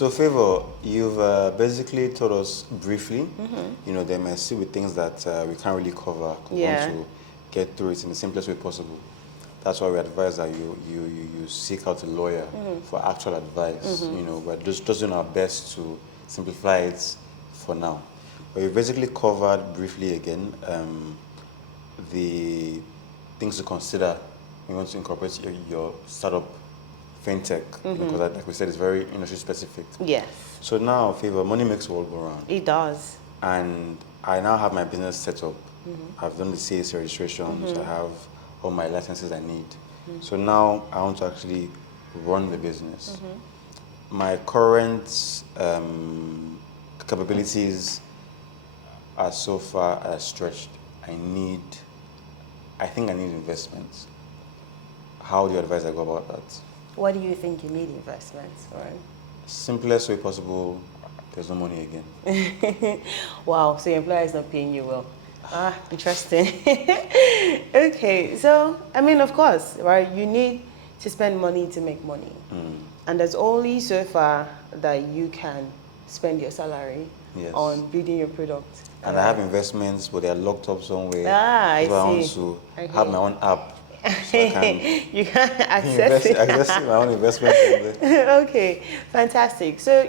So, Favor, you've basically told us briefly, there might still be things that we can't really cover. We want to get through it in the simplest way possible. That's why we advise that you seek out a lawyer for actual advice. We're just doing our best to simplify it for now. But we've basically covered briefly again the things to consider when you want to incorporate your startup fintech, because like we said, it's very industry specific. Yes. So now, Favor, money makes the world go round. It does. And I now have my business set up. I've done the CAC registrations. I have all my licenses I need. So now I want to actually run the business. My current capabilities are so far stretched. I think I need investments. How do you advise I go about that? What do you think you need investments, right? Simplest way possible, there's no money again. Wow, so your employer is not paying you well. Interesting. Okay, so, I mean, of course, right, you need to spend money to make money. And there's only so far that you can spend your salary on building your product. And I have investments, but they're locked up somewhere. I see. I want to have my own app. So you can access it. Access my own investment from there. Okay, fantastic. So,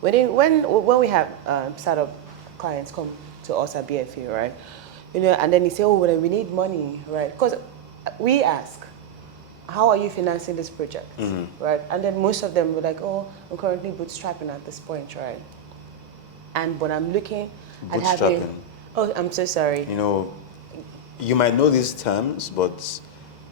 when we have startup clients come to us at BFA, right? And then they say, oh, well, we need money, right? Because we ask, how are you financing this project, right? And then most of them were like, oh, I'm currently bootstrapping at this point, right? But I'm looking at having... Oh, I'm so sorry. You might know these terms, but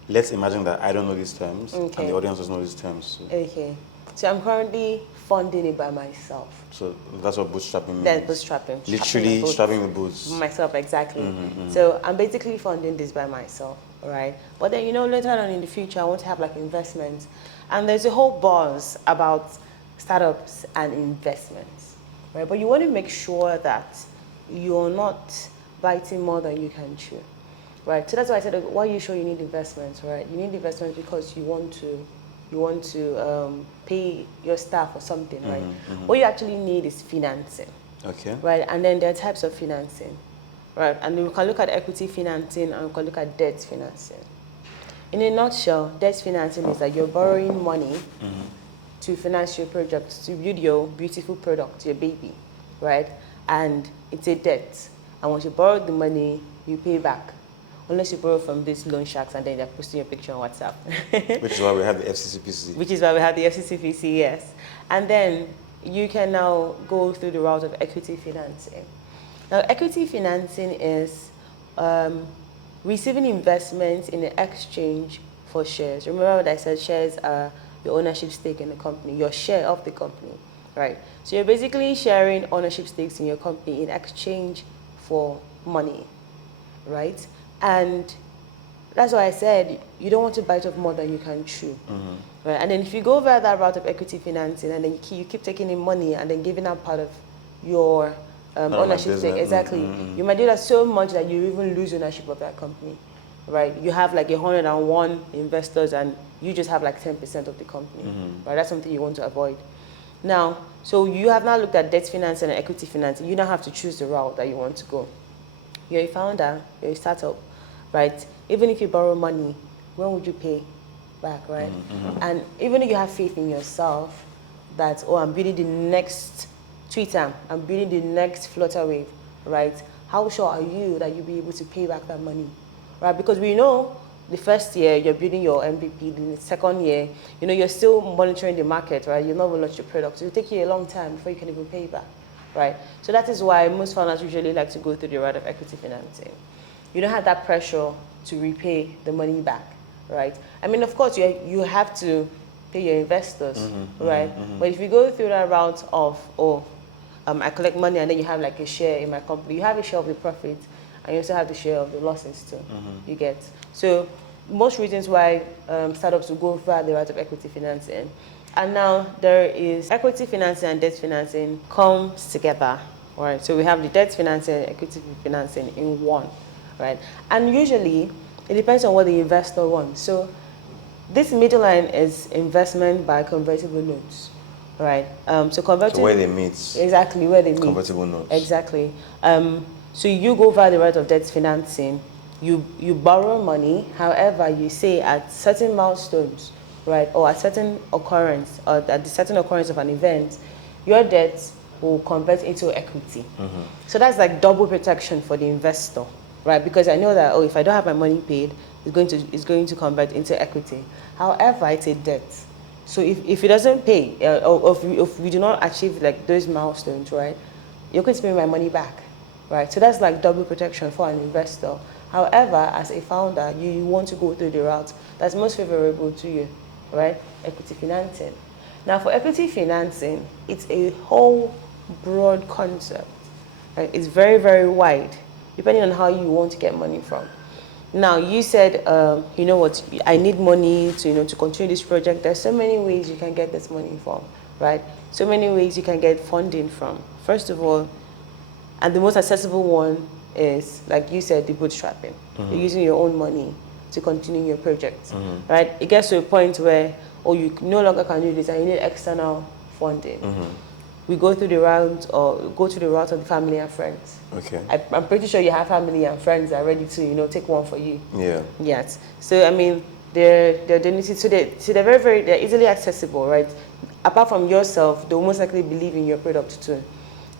let's imagine that I don't know these terms, and the audience doesn't know these terms. So. Okay. So I'm currently funding it by myself. So that's what bootstrapping means? That's bootstrapping. Literally strapping the boots. Myself, exactly. So I'm basically funding this by myself, right? But then, later on in the future, I want to have like investments. And there's a whole buzz about startups and investments, right? But you want to make sure that you're not biting more than you can chew. Right, so that's why I said, why are you sure you need investments, right? You need investments because you want to pay your staff or something, right? What you actually need is financing. Okay. Right, and then there are types of financing, right? And we can look at equity financing and we can look at debt financing. In a nutshell, debt financing is that you're borrowing money to finance your project, to build your beautiful product, your baby, right? And it's a debt. And once you borrow the money, you pay back. Unless you borrow from these loan sharks and then they're posting your picture on WhatsApp. Which is why we have the FCCPC. Which is why we have the FCCPC, yes. And then you can now go through the route of equity financing. Now, equity financing is receiving investments in exchange for shares. Remember what I said, shares are your ownership stake in the company, your share of the company, right? So you're basically sharing ownership stakes in your company in exchange for money, right? And that's why I said you don't want to bite off more than you can chew. Right? And then if you go over that route of equity financing and then you keep taking in money and then giving up part of your ownership stake, exactly, you might do that so much that you even lose ownership of that company. Right? You have like 101 investors and you just have like 10% of the company. Right? That's something you want to avoid. Now, so you have now looked at debt financing and equity financing. You now have to choose the route that you want to go. You're a founder, you're a startup. Right? Even if you borrow money, when would you pay back, right? And even if you have faith in yourself that, oh, I'm building the next Twitter, I'm building the next Flutter Wave, right? How sure are you that you'll be able to pay back that money, right? Because we know the first year you're building your MVP, the second year, you're still monitoring the market, right? You've not even launched your product. So it'll take you a long time before you can even pay back, right? So that is why most founders usually like to go through the route of equity financing. You don't have that pressure to repay the money back, right? I mean, of course, you have to pay your investors, right? But if you go through that route of, I collect money and then you have like a share in my company, you have a share of the profit and you also have the share of the losses too, you get. So most reasons why startups will go via the route of equity financing. And now there is equity financing and debt financing comes together, right? So we have the debt financing and equity financing in one. Right? And usually, it depends on what the investor wants. So this middle line is investment by convertible notes, right? So converting. So where they meet. Exactly, where they meet. Convertible notes. Exactly. So you go via the route of debt financing. You borrow money. However, you say at certain milestones, right, or at certain occurrence, or at the certain occurrence of an event, your debt will convert into equity. So that's like double protection for the investor, right? Because I know that, oh, if I don't have my money paid, it's going to convert into equity. However, it's a debt. So if it doesn't pay, or if we do not achieve like those milestones, right, you're going to pay my money back, right? So that's like double protection for an investor. However, as a founder, you want to go through the route that's most favorable to you, right? Equity financing. Now, for equity financing, it's a whole broad concept, right? It's very, very wide, depending on how you want to get money from. Now, you said, you know what, I need money to, to continue this project. There's so many ways you can get this money from, right? So many ways you can get funding from. First of all, and the most accessible one is, like you said, the bootstrapping. You're using your own money to continue your project, right? It gets to a point where, oh, you no longer can do this and you need external funding. We go through the route, or go to the route of the family and friends. Okay. I'm pretty sure you have family and friends that are ready to, take one for you. Yeah. Yes. So I mean, they're donated, so they're very, very, they're easily accessible, right? Apart from yourself, they'll most likely believe in your product too,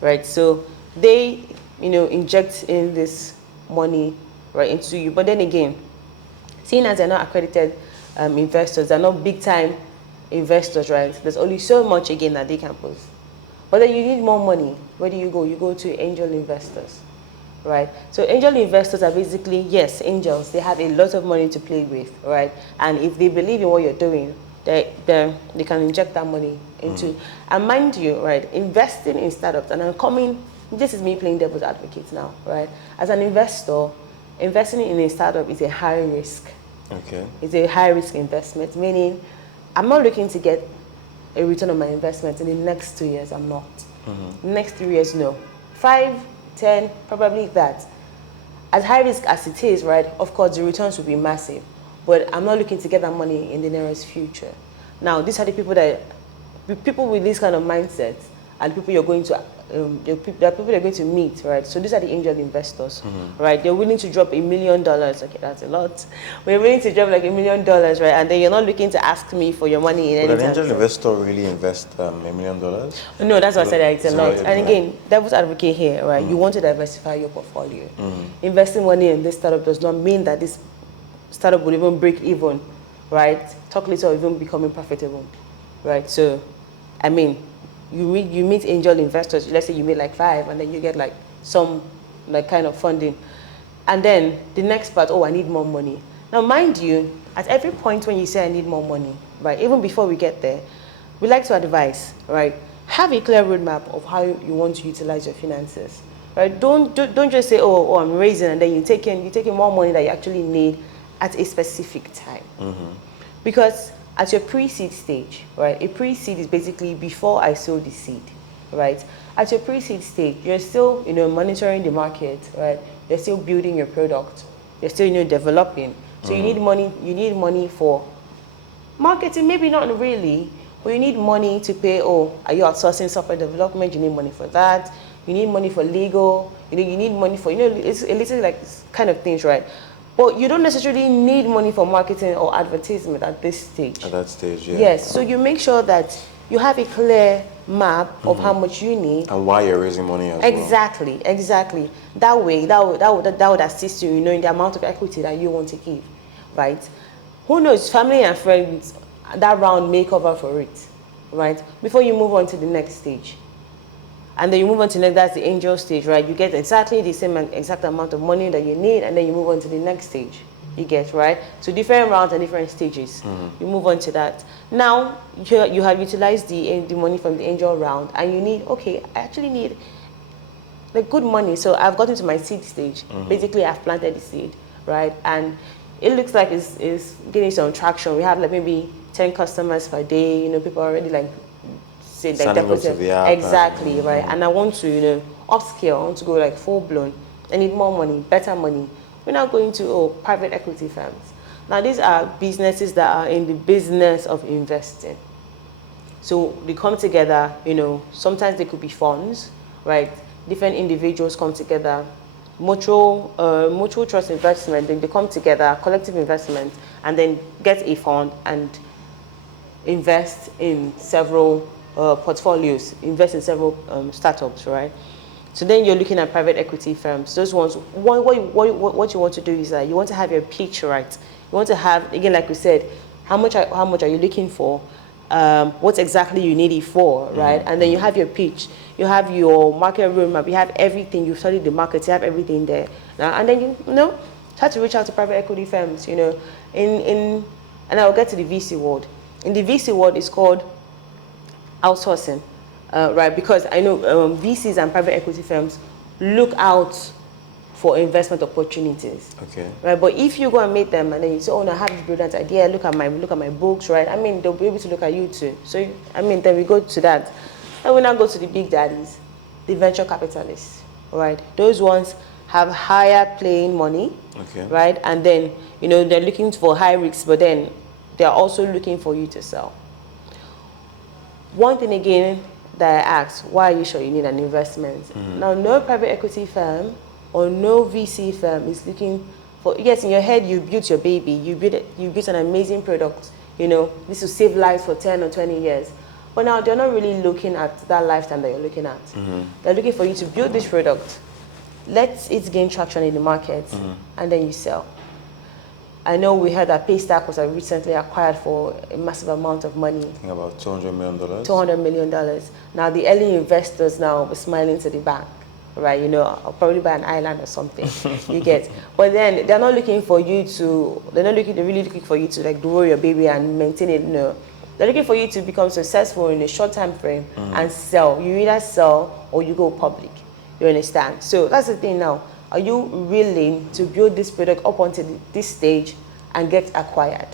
right? So they, inject in this money right into you. But then again, seeing as they're not accredited investors, they're not big time investors, right? There's only so much again that they can put. But then you need more money. Where do you go? You go to angel investors, right? So angel investors are basically, yes, angels. They have a lot of money to play with, right? And if they believe in what you're doing, they can inject that money into. And mind you, right, investing in startups, and I'm coming, this is me playing devil's advocate now, right? As an investor, investing in a startup is a high risk. Okay. It's a high risk investment, meaning I'm not looking to get a return on my investment in the next 2 years. I'm not. Next 3 years, no. 5, 10, probably that. As high risk as it is, right, of course the returns will be massive, but I'm not looking to get that money in the nearest future. Now, these are the people with this kind of mindset, and people you're going to, there are people you're going to meet, right? So these are the angel investors, right? They're willing to drop $1 million. Okay, that's a lot. We're willing to drop like $1 million, right? And then you're not looking to ask me for your money in any time. Would an angel investor really invest $1 million? No, that's what I said. It's a lot. And again, devil's advocate here, right? You want to diversify your portfolio. Investing money in this startup does not mean that this startup will even break even, right? Talk later or even becoming profitable, right? So, I mean, you meet angel investors. Let's say you meet like 5, and then you get like some like kind of funding, and then the next part, oh, I need more money. Now, mind you, at every point when you say I need more money, right? Even before we get there, we like to advise, right? Have a clear roadmap of how you want to utilize your finances, right? Don't just say, oh, I'm raising, and then you're taking more money that you actually need at a specific time, because at your pre-seed stage, right? A pre-seed is basically before I sow the seed, right? At your pre-seed stage, you're still, monitoring the market, right? You're still building your product. You're still, developing. So you need money. You need money for marketing, maybe not really, but you need money to pay. Oh, are you outsourcing software development? You need money for that. You need money for legal. You need money for, it's a little like kind of things, right? But you don't necessarily need money for marketing or advertisement at this stage. At that stage, yeah. Yes, so you make sure that you have a clear map of how much you need. And why you're raising money as well. Exactly. That way, that would assist you, in the amount of equity that you want to give, right? Who knows, family and friends, that round may cover for it, right? Before you move on to the next stage. And then you move on to that's the angel stage, right? You get exactly the same exact amount of money that you need, and then you move on to the next stage. You get, right? So different rounds and different stages. You move on to that. Now, you have utilized the money from the angel round, and you need, okay, I actually need like good money. So I've gotten to my seed stage. Basically, I've planted the seed, right? And it looks like it's getting some traction. We have like maybe 10 customers per day. People are already like, say like deposit. Exactly, right? And I want to, upscale. I want to go like full blown. I need more money, better money. We're now going to private equity firms. Now these are businesses that are in the business of investing. So they come together, you know, sometimes they could be funds, right? Different individuals come together, mutual trust investment, then they come together, collective investment, and then get a fund and invest in several portfolios, invest in several startups, right? So then you're looking at private equity firms. Those ones, what you want to do is that you want to have your pitch right. You want to have, again, like we said, how much are you looking for? What exactly you need it for, right? And then you have your pitch, you have your market roadmap, you have everything, you've studied the market, you have everything there. Now, and then you know, try to reach out to private equity firms, you know, and I'll get to the VC world. In the VC world, it's called outsourcing, right? Because I know VCs and private equity firms look out for investment opportunities. Okay. Right, but if you go and meet them and then you say, "Oh, no, I have this brilliant idea. Look at my books," right? I mean, they'll be able to look at you too. So, I mean, then we go to that, and we now go to the big daddies, the venture capitalists, right? Those ones have higher playing money, Okay. right? And then, you know, they're looking for high risks, but then they're also looking for you to sell. One thing again that I asked, why are you sure you need an investment? Now, no private equity firm or no VC firm is looking for, yes, in your head you built your baby, you built an amazing product, you know, this will save lives for 10 or 20 years. But now they're not really looking at that lifetime that you're looking at. They're looking for you to build this product, let it gain traction in the market, and then you sell. I know we heard that Paystack was recently acquired for a massive amount of money. I think about $200 million. $200 million. Now the early investors now are smiling to the bank, right? You know, I'll probably buy an island or something. You get, but then they're not looking for you to. They're really looking for you to like grow your baby and maintain it. No, they're looking for you to become successful in a short time frame and sell. You either sell or you go public. You understand? So that's the thing now. Are you willing to build this product up until this stage and get acquired?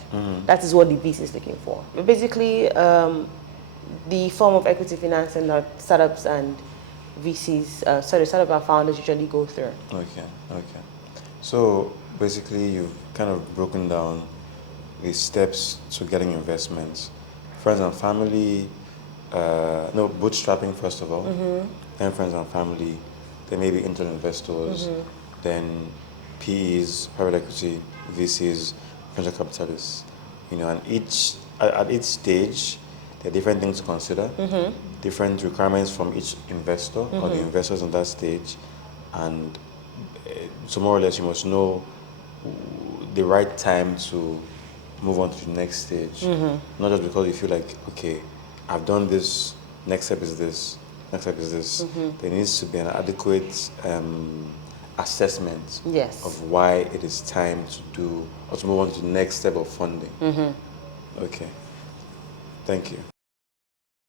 That is what the VC is looking for. But basically, the form of equity financing that startups and VCs, startup and founders usually go through. Okay. So basically, you've kind of broken down the steps to getting investments. Friends and family, no, bootstrapping first of all, then friends and family, then maybe angel investors, then PEs, private equity, VCs, venture capitalists. You know, and at each stage, there are different things to consider, different requirements from each investor or the investors on that stage, and so more or less you must know the right time to move on to the next stage. Not just because you feel like, okay, I've done this, next step is this, next step is this. There needs to be an adequate assessment of why it is time to do or to move on to the next step of funding. Okay. Thank you.